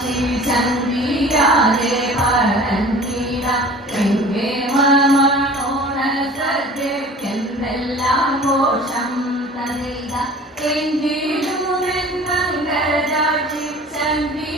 കാറ്റിൽ ചന്ദ്രീരാതെ പഴങ്കീട എങ്ങേ മണോണക്കെന്തെല്ലാം കോശം തന്നിത എങ്കിലും ചന്ദ്രീ